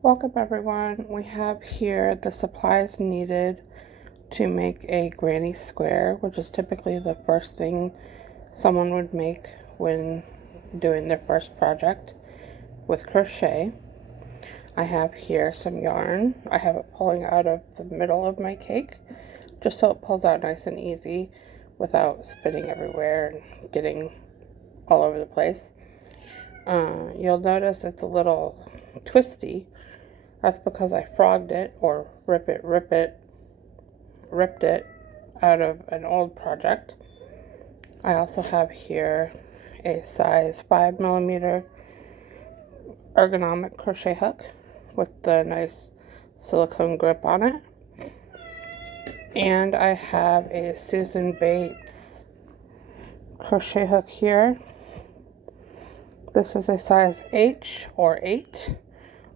Welcome everyone. We have here the supplies needed to make a granny square, which is typically the first thing someone would make when doing their first project with crochet. I have here some yarn. I have it pulling out of the middle of my cake just so it pulls out nice and easy without spinning everywhere and getting all over the place. You'll notice it's a little twisty. That's because I frogged it, or ripped it out of an old project. I also have here a size 5mm ergonomic crochet hook with the nice silicone grip on it. And I have a Susan Bates crochet hook here. This is a size H or 8,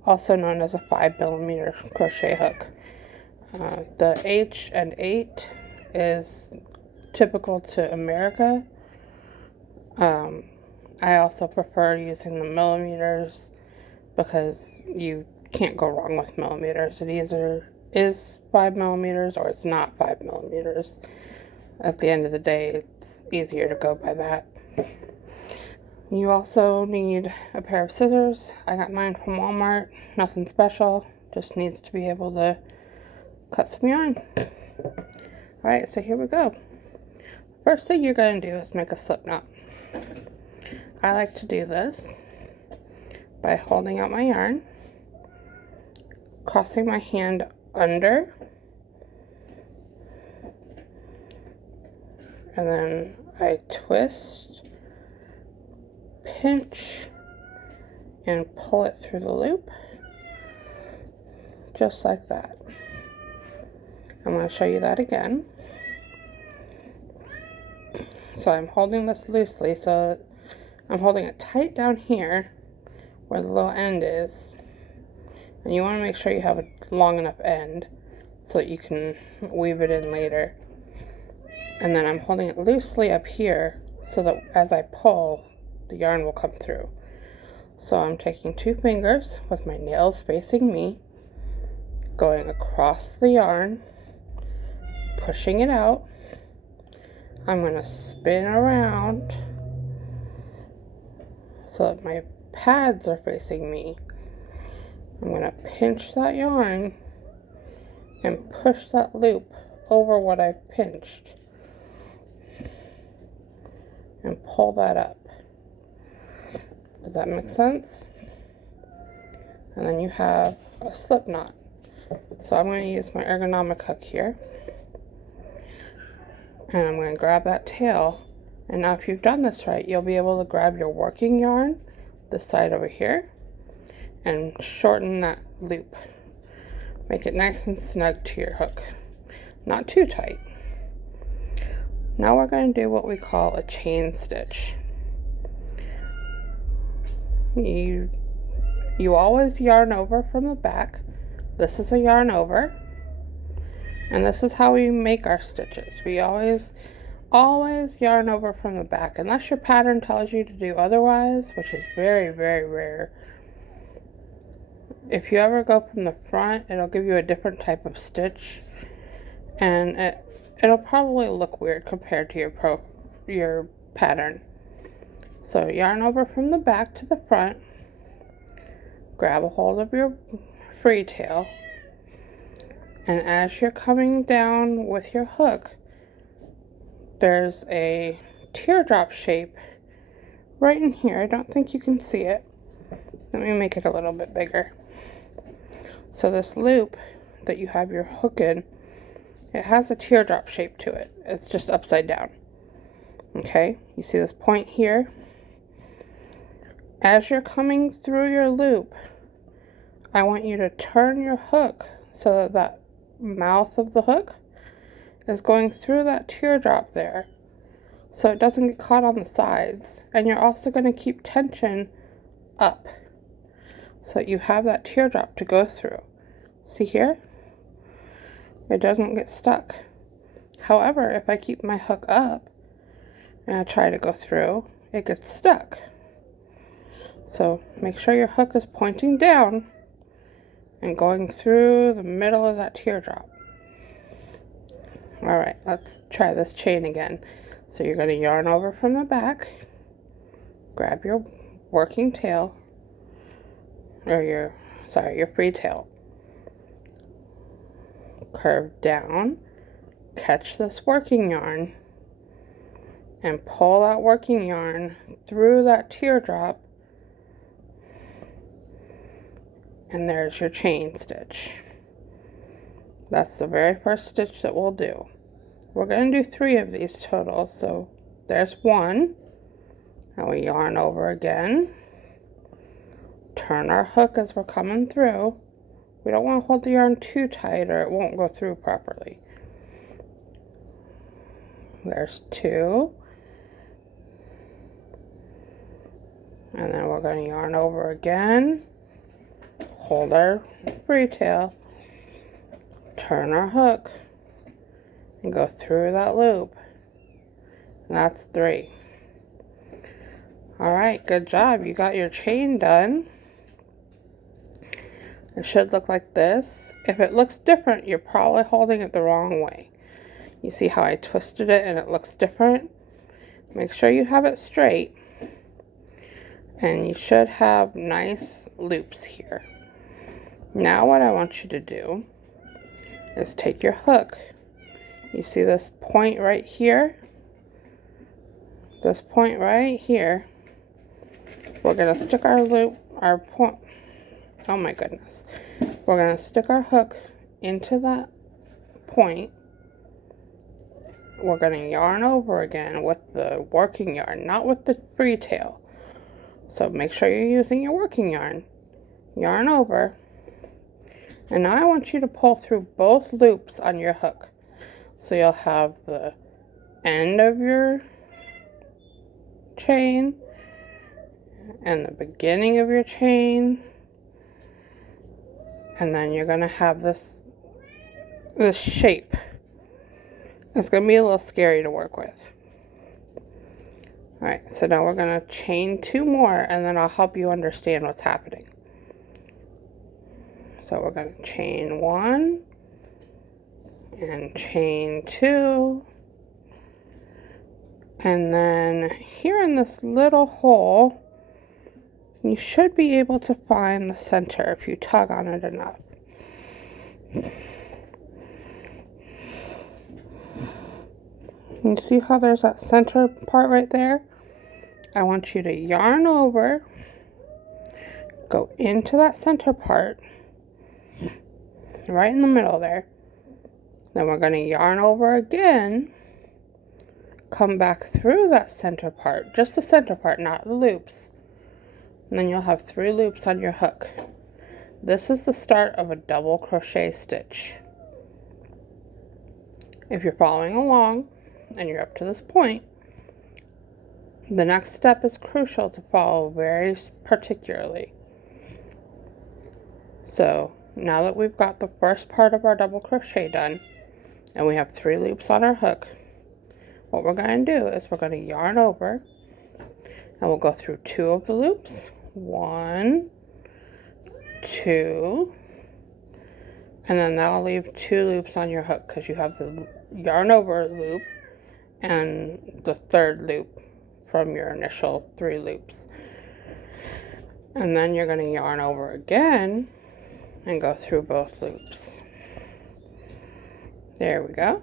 also known as a 5mm crochet hook. The H and 8 is typical to America. I also prefer using the millimeters because you can't go wrong with millimeters. It either is 5mm or it's not 5mm. At the end of the day, it's easier to go by that. You also need a pair of scissors. I got mine from Walmart. Nothing special. Just needs to be able to cut some yarn. Alright, so here we go. First thing you're going to do is make a slip knot. I like to do this by holding out my yarn, crossing my hand under, and then I twist, pinch, and pull it through the loop, just like that. I'm going to show you that again. So I'm holding this loosely, so I'm holding it tight down here where the little end is, and you want to make sure you have a long enough end so that you can weave it in later. And then I'm holding it loosely up here so that as I pull, the yarn will come through. So I'm taking 2 fingers with my nails facing me, going across the yarn, pushing it out. I'm going to spin around so that my pads are facing me. I'm going to pinch that yarn and push that loop over what I've pinched and pull that up. Does that make sense? And then you have a slip knot. So I'm going to use my ergonomic hook here, and I'm going to grab that tail. And now if you've done this right, you'll be able to grab your working yarn, this side over here, and shorten that loop. Make it nice and snug to your hook, not too tight. Now we're going to do what we call a chain stitch. You always yarn over from the back. This is a yarn over, and this is how we make our stitches. We always yarn over from the back, unless your pattern tells you to do otherwise, which is very, very rare. If you ever go from the front, it'll give you a different type of stitch, and it'll probably look weird compared to your pattern. So yarn over from the back to the front, grab a hold of your free tail, and as you're coming down with your hook, there's a teardrop shape right in here. I don't think you can see it. Let me make it a little bit bigger. So this loop that you have your hook in, it has a teardrop shape to it. It's just upside down. Okay, you see this point here? As you're coming through your loop, I want you to turn your hook so that mouth of the hook is going through that teardrop there, so it doesn't get caught on the sides. And you're also going to keep tension up so that you have that teardrop to go through. See here? It doesn't get stuck. However, if I keep my hook up and I try to go through, it gets stuck. So make sure your hook is pointing down and going through the middle of that teardrop. Alright, let's try this chain again. So you're going to yarn over from the back, grab your working tail, or your free tail, curve down, catch this working yarn, and pull that working yarn through that teardrop, and there's your chain stitch. That's the very first stitch that we'll do. We're going to do 3 of these total, so there's 1, and we yarn over again, turn our hook as we're coming through. We don't want to hold the yarn too tight or it won't go through properly. There's 2, and then we're going to yarn over again, hold our free tail, turn our hook, and go through that loop. And that's 3. Alright, good job. You got your chain done. It should look like this. If it looks different, you're probably holding it the wrong way. You see how I twisted it and it looks different? Make sure you have it straight. And you should have nice loops here. Now what I want you to do is take your hook. You see this point right here? This point right here. We're going to stick our loop, our point. Oh my goodness. We're going to stick our hook into that point. We're going to yarn over again with the working yarn, not with the free tail. So make sure you're using your working yarn. Yarn over. And now I want you to pull through both loops on your hook. So you'll have the end of your chain and the beginning of your chain. And then you're going to have this shape. It's going to be a little scary to work with. Alright, so now we're going to chain 2 more and then I'll help you understand what's happening. So we're going to chain 1 and chain 2. And then here in this little hole, you should be able to find the center if you tug on it enough. You see how there's that center part right there? I want you to yarn over, go into that center part, right in the middle there. Then we're going to yarn over again, come back through that center part, just the center part, not the loops. And then you'll have 3 loops on your hook. This is the start of a double crochet stitch. If you're following along and you're up to this point, the next step is crucial to follow very particularly. So now that we've got the first part of our double crochet done and we have 3 loops on our hook, what we're going to do is we're going to yarn over and we'll go through 2 of the loops. 1, 2, and then that'll leave 2 loops on your hook because you have the yarn over loop and the 3rd loop from your initial 3 loops. And then you're going to yarn over again and go through both loops. There we go.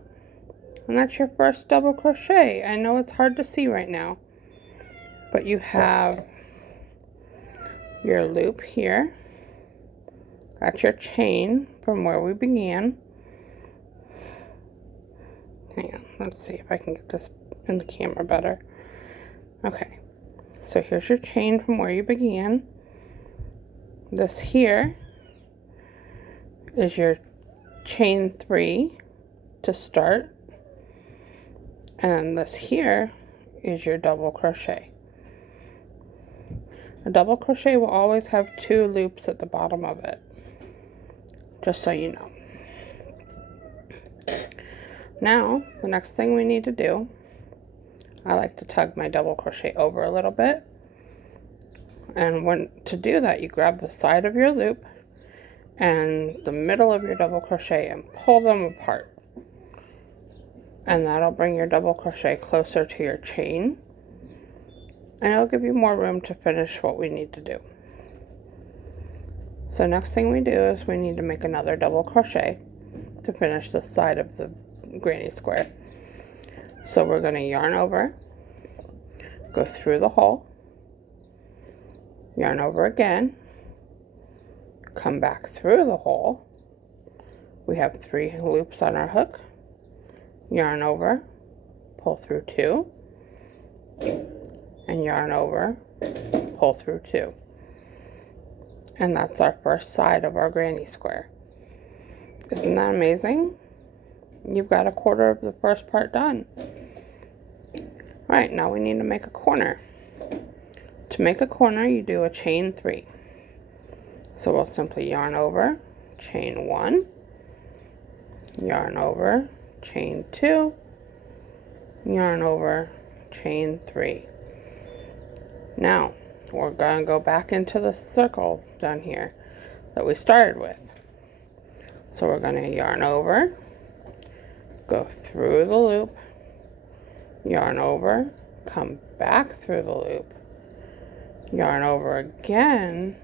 And that's your first double crochet. I know it's hard to see right now, but you have your loop here. That's your chain from where we began. Hang on, let's see if I can get this in the camera better. Okay, so here's your chain from where you began. This here is your chain 3 to start, and then this here is your double crochet. A double crochet will always have 2 loops at the bottom of it, just so you know. Now, the next thing we need to do, I like to tug my double crochet over a little bit. And to do that, you grab the side of your loop and the middle of your double crochet and pull them apart. And that'll bring your double crochet closer to your chain, and it'll give you more room to finish what we need to do. So next thing we do is we need to make another double crochet to finish the side of the granny square. So we're going to yarn over, go through the hole, yarn over again, come back through the hole. We have 3 loops on our hook, yarn over, pull through 2, and yarn over, pull through 2. And that's our first side of our granny square. Isn't that amazing? You've got a quarter of the first part done. Alright, now we need to make a corner. To make a corner, you do a chain 3. So we'll simply yarn over, chain 1, yarn over, chain 2, yarn over, chain 3. Now, we're going to go back into the circle down here that we started with. So we're going to yarn over, go through the loop, yarn over, come back through the loop, yarn over again,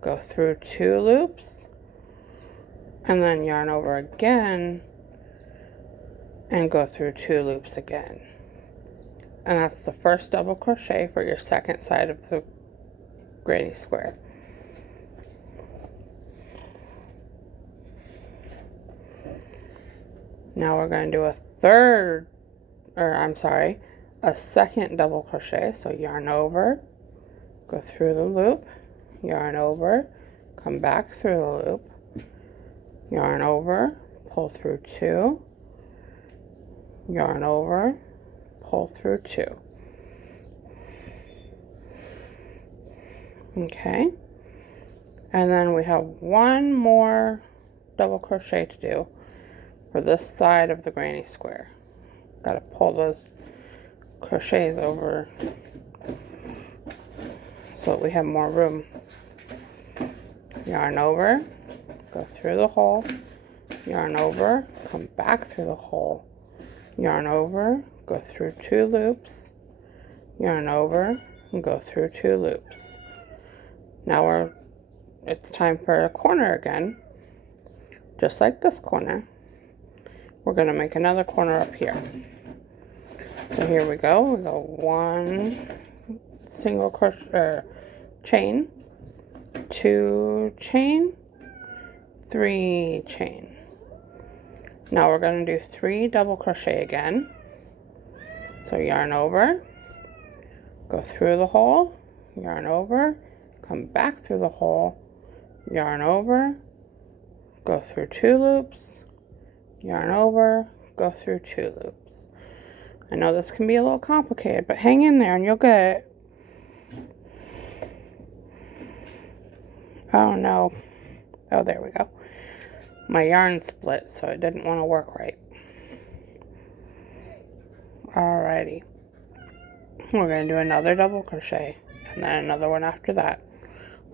go through 2 loops, and then yarn over again and go through 2 loops again. And that's the first double crochet for your second side of the granny square. Now we're going to do a second double crochet. So yarn over, go through the loop, yarn over, come back through the loop, yarn over, pull through 2, yarn over, pull through 2. Okay, and then we have one more double crochet to do for this side of the granny square. Got to pull those crochets over so that we have more room. Yarn over, go through the hole, yarn over, come back through the hole, yarn over, go through 2 loops, yarn over, and go through 2 loops. Now it's time for a corner again, just like this corner. We're going to make another corner up here. So here we go. We go 1 single crochet chain, 2 chain, 3 chain. Now we're going to do 3 double crochet again. So yarn over, go through the hole, yarn over, come back through the hole, yarn over, go through 2 loops, yarn over, go through 2 loops. I know this can be a little complicated, but hang in there and you'll get it. Oh no. Oh, there we go. My yarn split, so it didn't want to work right. Alrighty. We're going to do another double crochet, and then another one after that.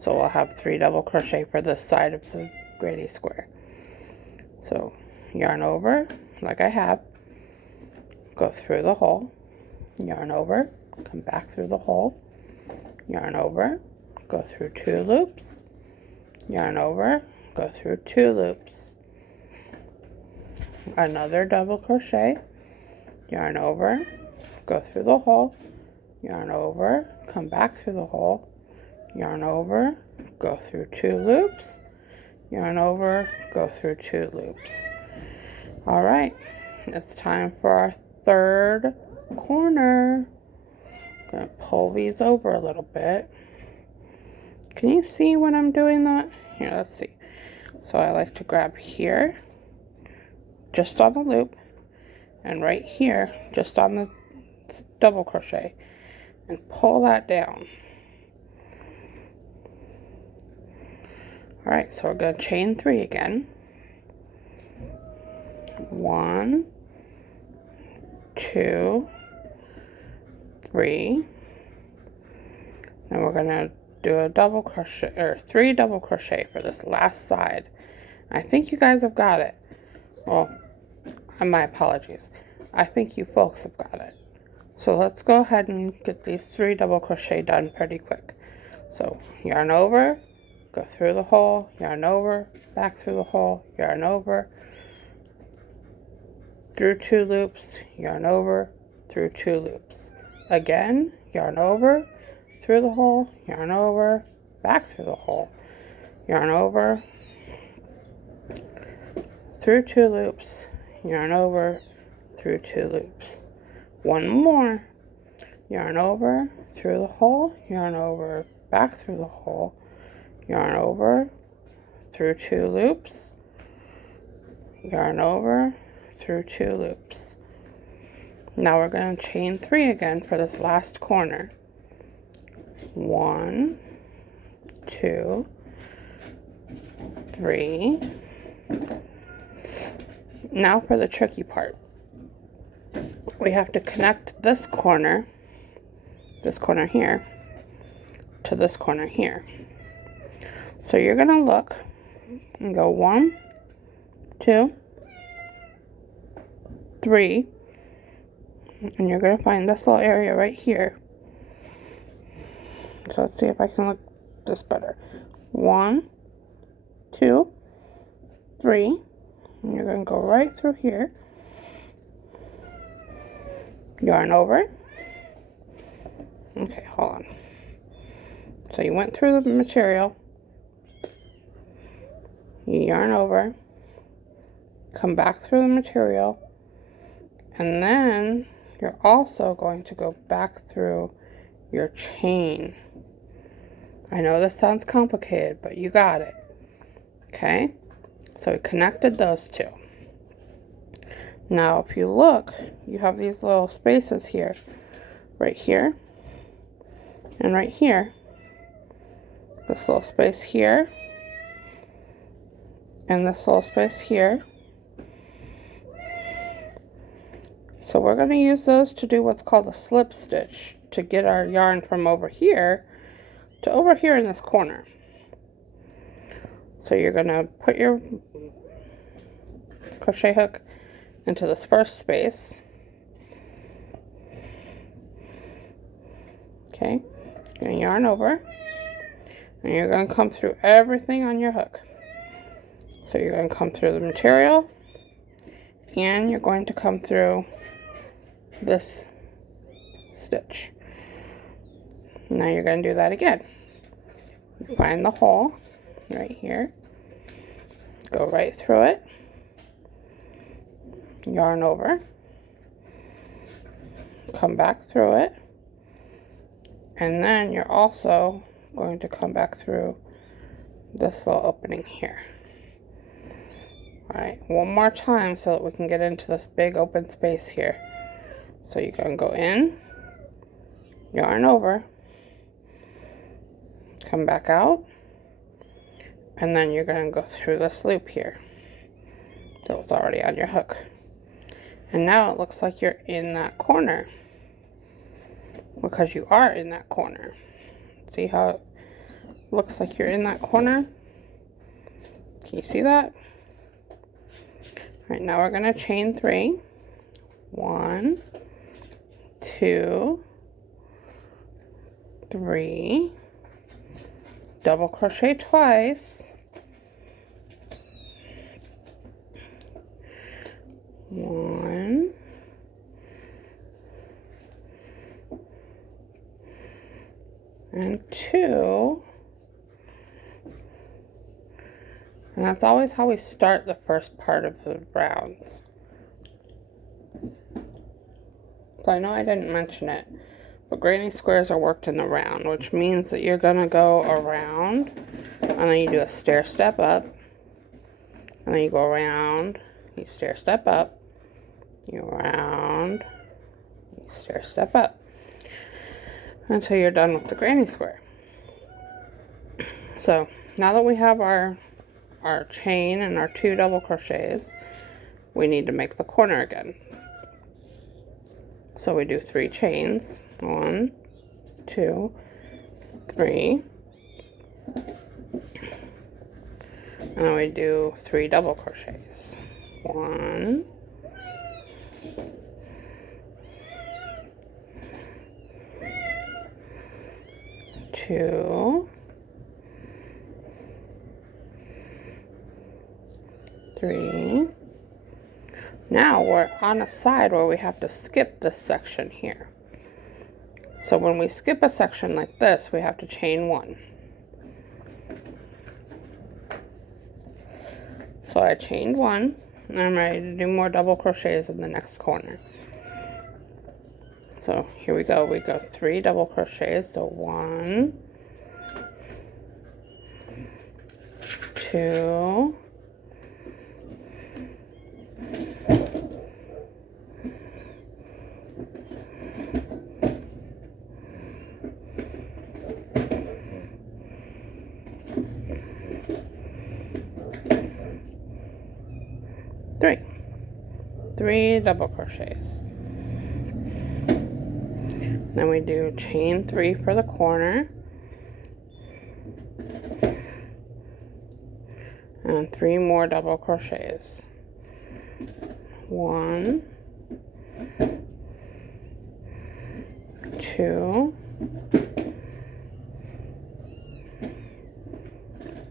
So we'll have 3 double crochet for this side of the granny square. So yarn over, like I have, go through the hole, yarn over, come back through the hole, yarn over, go through 2 loops, yarn over, go through 2 loops, another double crochet, yarn over, go through the hole, yarn over, come back through the hole, yarn over, go through 2 loops, yarn over, go through 2 loops. All right, it's time for our third corner. I'm going to pull these over a little bit. Can you see when I'm doing that? Here, let's see. So I like to grab here, just on the loop, and right here, just on the double crochet, and pull that down. All right, so we're going to chain 3 again. 1, 2, 3. Then we're going to do a double crochet, or 3 double crochet for this last side. I think you guys have got it. Well, my apologies. I think you folks have got it. So let's go ahead and get these 3 double crochet done pretty quick. So yarn over, go through the hole, yarn over, back through the hole, yarn over, through 2 loops, yarn over, through 2 loops. Again, yarn over, through the hole, yarn over, back through the hole, yarn over, through 2 loops, yarn over, through 2 loops. One more, yarn over, through the hole, yarn over, back through the hole, yarn over, through 2 loops, yarn over, through 2 loops. Now we're going to chain 3 again for this last corner. 1, 2, 3. Now for the tricky part. We have to connect this corner here, to this corner here. So you're going to look and go 1, 2, 3, and you're going to find this little area right here. So let's see if I can look this better. 1, 2, 3, and you're going to go right through here, yarn over. Okay, hold on. So you went through the material, you yarn over, come back through the material, and then you're also going to go back through your chain. I know this sounds complicated, but you got it. Okay? So we connected those 2. Now if you look, you have these little spaces here. Right here. And right here. This little space here. And this little space here. So we're going to use those to do what's called a slip stitch, to get our yarn from over here to over here in this corner. So you're going to put your crochet hook into this first space. Okay, you're going to yarn over, and you're going to come through everything on your hook. So you're going to come through the material, and you're going to come through this stitch. Now you're going to do that again. Find the hole right here, go right through it, yarn over, come back through it, and then you're also going to come back through this little opening here. Alright, one more time so that we can get into this big open space here. So you're going to go in, yarn over, come back out, and then you're going to go through this loop here that was already on your hook. And now it looks like you're in that corner, because you are in that corner. See how it looks like you're in that corner? Can you see that? Alright, now we're going to chain 3. 1, 2, 3, double crochet twice, 1, and 2, and that's always how we start the first part of the rounds. So I know I didn't mention it, but granny squares are worked in the round, which means that you're gonna go around, and then you do a stair step up, and then you go around, you stair step up, you round, you stair step up, until you're done with the granny square. So now that we have our chain and our 2 double crochets, we need to make the corner again. So we do 3 chains, 1, 2, 3, And then we do 3 double crochets. 1, 2, 3. Now we're on a side where we have to skip this section here. So when we skip a section like this, we have to chain 1. So I chained 1, and I'm ready to do more double crochets in the next corner. So here we go 3 double crochets. So 1, 2, 3 double crochets. Then we do chain 3 for the corner, and 3 more double crochets. 1, 2,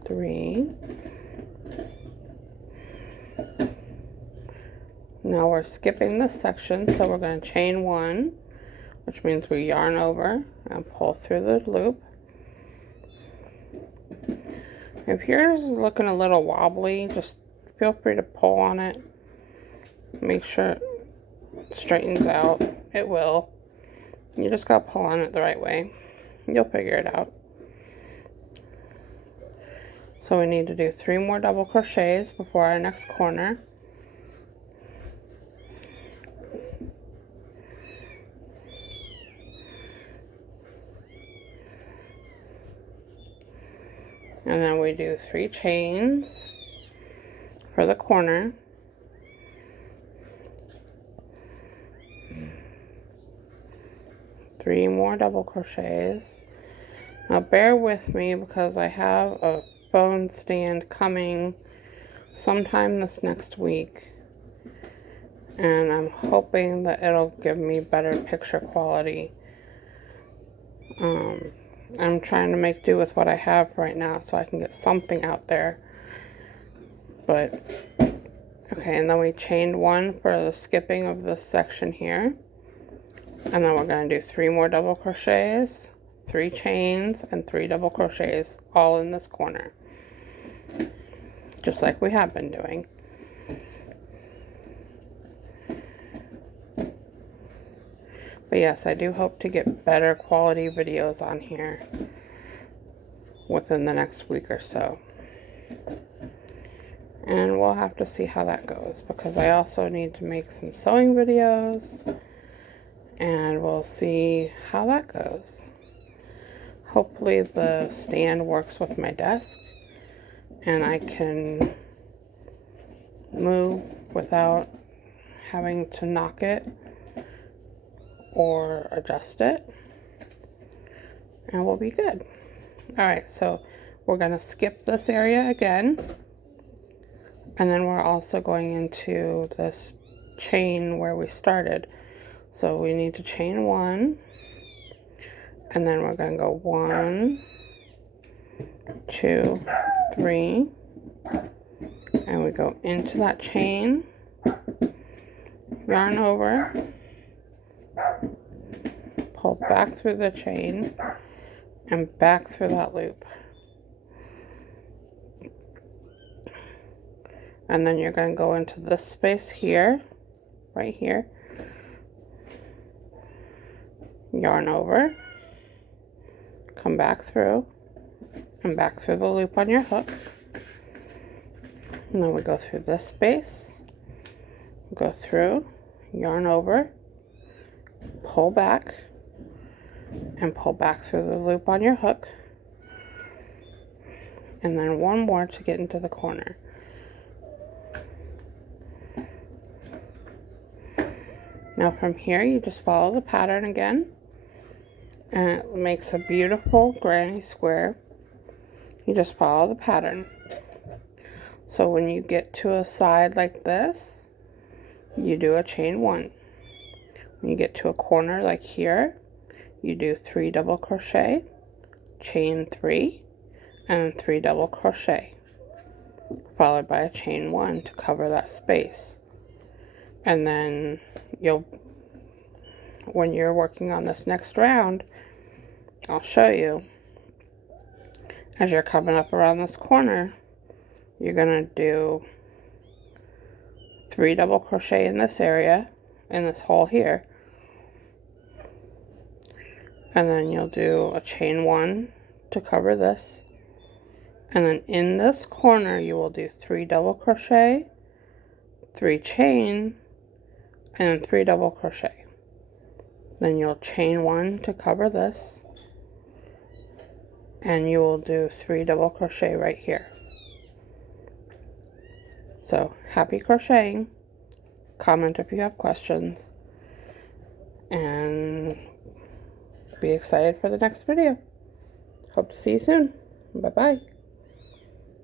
3. Now we're skipping this section, so we're going to chain 1, which means we yarn over and pull through the loop. If yours is looking a little wobbly, just feel free to pull on it. Make sure it straightens out. It will. You just gotta pull on it the right way. You'll figure it out. So we need to do 3 more double crochets before our next corner. And then we do 3 chains for the corner. Three more double crochets. Now bear with me because I have a phone stand coming sometime this next week, and I'm hoping that it'll give me better picture quality. I'm trying to make do with what I have right now so I can get something out there. But okay, and then we chained 1 for the skipping of this section here. And then we're going to do 3 more double crochets, 3 chains, and 3 double crochets all in this corner, just like we have been doing. But yes, I do hope to get better quality videos on here within the next week or so. And we'll have to see how that goes, because I also need to make some sewing videos, and we'll see how that goes. Hopefully the stand works with my desk and I can move without having to knock it or adjust it, and we'll be good. Alright, so we're going to skip this area again, and then we're also going into this chain where we started. So we need to chain 1, and then we're going to go 1, 2, 3, and we go into that chain, yarn over, pull back through the chain, and back through that loop. And then you're going to go into this space here, right here, yarn over, come back through, and back through the loop on your hook. And then we go through this space, go through, yarn over, pull back, and pull back through the loop on your hook, and then one more to get into the corner. Now from here you just follow the pattern again, and it makes a beautiful granny square. you just follow the pattern. So when you get to a side like this, you do a chain 1. When you get to a corner like here, you do 3 double crochet, chain 3, and 3 double crochet, followed by a chain 1 to cover that space. And then when you're working on this next round, I'll show you, as you're coming up around this corner, you're gonna do 3 double crochet in this area, in this hole here, and then you'll do a chain 1 to cover this, and then in this corner you will do 3 double crochet, 3 chain, and 3 double crochet. Then you'll chain 1 to cover this, and you will do 3 double crochet right here. So happy crocheting. Comment if you have questions, and be excited for the next video. Hope to see you soon. Bye bye.